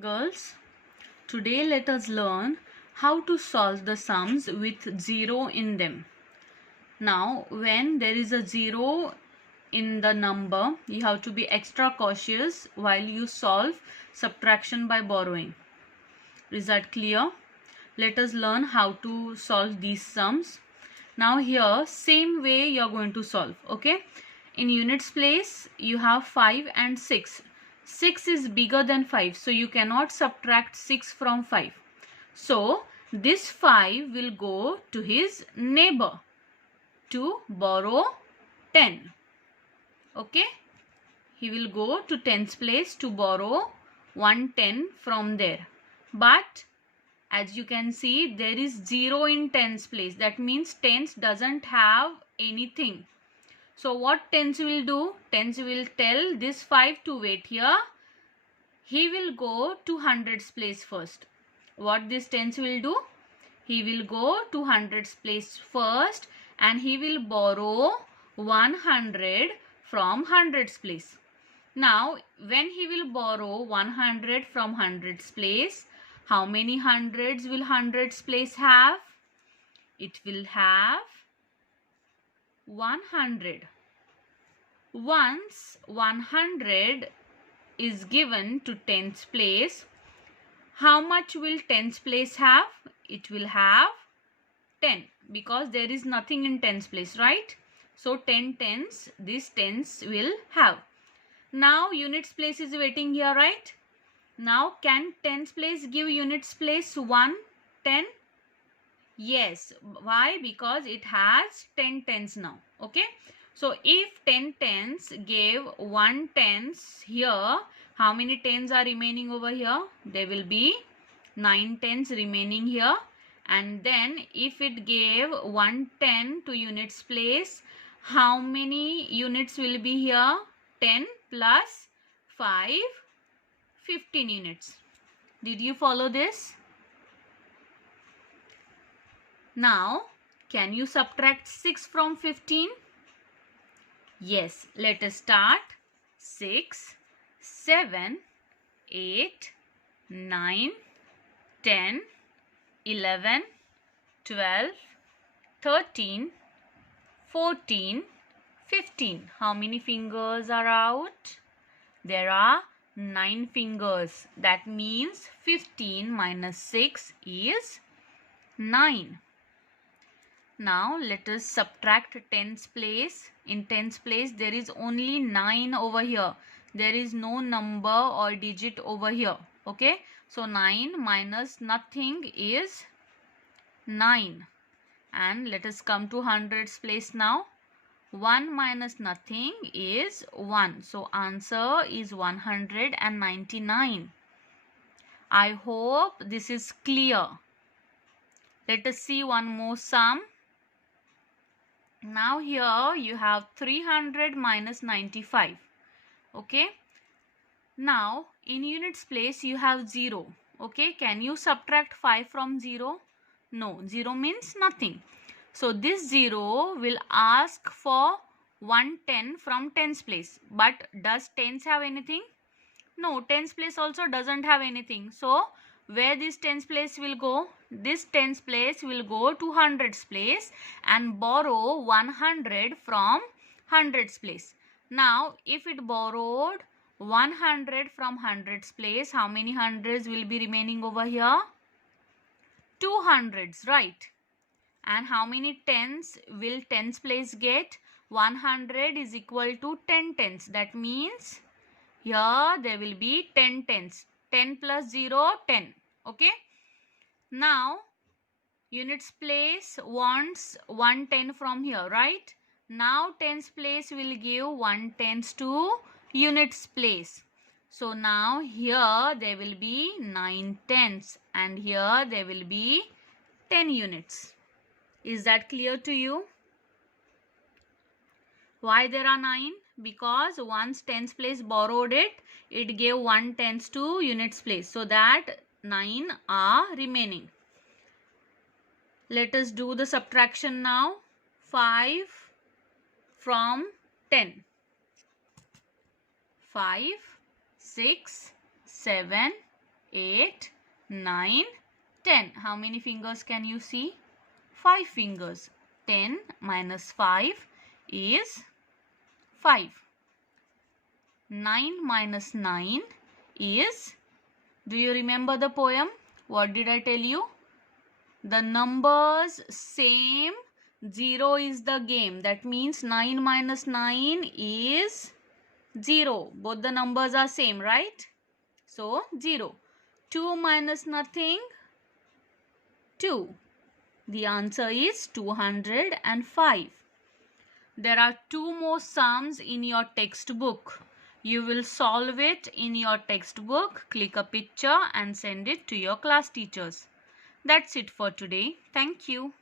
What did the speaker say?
Girls, today let us learn how to solve the sums with 0 in them. Now, when there is a 0 in the number, you have to be extra cautious while you solve subtraction by borrowing. Is that clear? Let us learn how to solve these sums. Now here, same way you are going to solve, okay? In units place, you have 5 and 6. 6 is bigger than 5, so you cannot subtract 6 from 5. So, this 5 will go to his neighbor to borrow 10. Okay? He will go to 10's place to borrow 110 from there. But as you can see, there is 0 in 10's place. That means 10's doesn't have anything. So what 10's will do? 10's will tell this 5 to wait here. He will go to 100's place first. What this 10's will do? He will go to 100's place first and he will borrow 100 from 100's place. Now, when he will borrow 100 from 100's place, how many hundreds will 100's place have? It will have 100. Once 100 is given to 10's place, how much will 10's place have? It will have 10 because there is nothing in 10's place, right? So 10 tens, this tens will have. Now units place is waiting here, right? Now can 10's place give units place 1, 10? Yes. Why? Because it has 10 tens now. Okay. So if 10 tens gave 1 tens here, how many tens are remaining over here? There will be 9 tens remaining here. And then if it gave 110 to units place, how many units will be here? 10 plus 5, 15 units. Did you follow this? Now, can you subtract 6 from 15? Yes, let us start. 6, 7, 8, 9, 10, 11, 12, 13, 14, 15. How many fingers are out? There are 9 fingers. That means 15 minus 6 is 9. Now let us subtract 10's place. In 10's place there is only 9 over here. There is no number or digit over here. Okay. So 9 minus nothing is 9. And let us come to 100's place now. 1 minus nothing is 1. So answer is 199. I hope this is clear. Let us see one more sum. Now here you have 300 minus 95. Okay. Now in units place you have 0. Okay. Can you subtract 5 from 0? No. 0 means nothing. So this 0 will ask for 110 from 10's place. But does 10's have anything? No. 10's place also doesn't have anything. So where this 10's place will go? This 10's place will go to 100's place and borrow 100 from 100's place. Now if it borrowed 100 from 100's place, how many hundreds will be remaining over here? 2 hundreds, right? And how many tens will 10's place get? 100 is equal to 10 tens. That means here there will be 10 tens. 10 plus 0, 10. Okay. Now units place wants 110 from here, right? Now 10's place will give 110s to units place. So now here there will be 9 tens and here there will be 10 units. Is that clear to you? Why there are 9? Because once 10's place borrowed it, it gave 1 tens to units place. So that 9 are remaining. Let us do the subtraction now. 5 from 10. 5, 6, 7, 8, 9, 10. How many fingers can you see? 5 fingers. 10 minus 5 is 5. 9 minus 9 is, do you remember the poem? What did I tell you? The numbers same, 0 is the game. That means 9 minus 9 is 0. Both the numbers are same, right? So 0. 2 minus nothing, 2. The answer is 205. There are 2 more sums in your textbook. You will solve it in your textbook. Click a picture and send it to your class teachers. That's it for today. Thank you.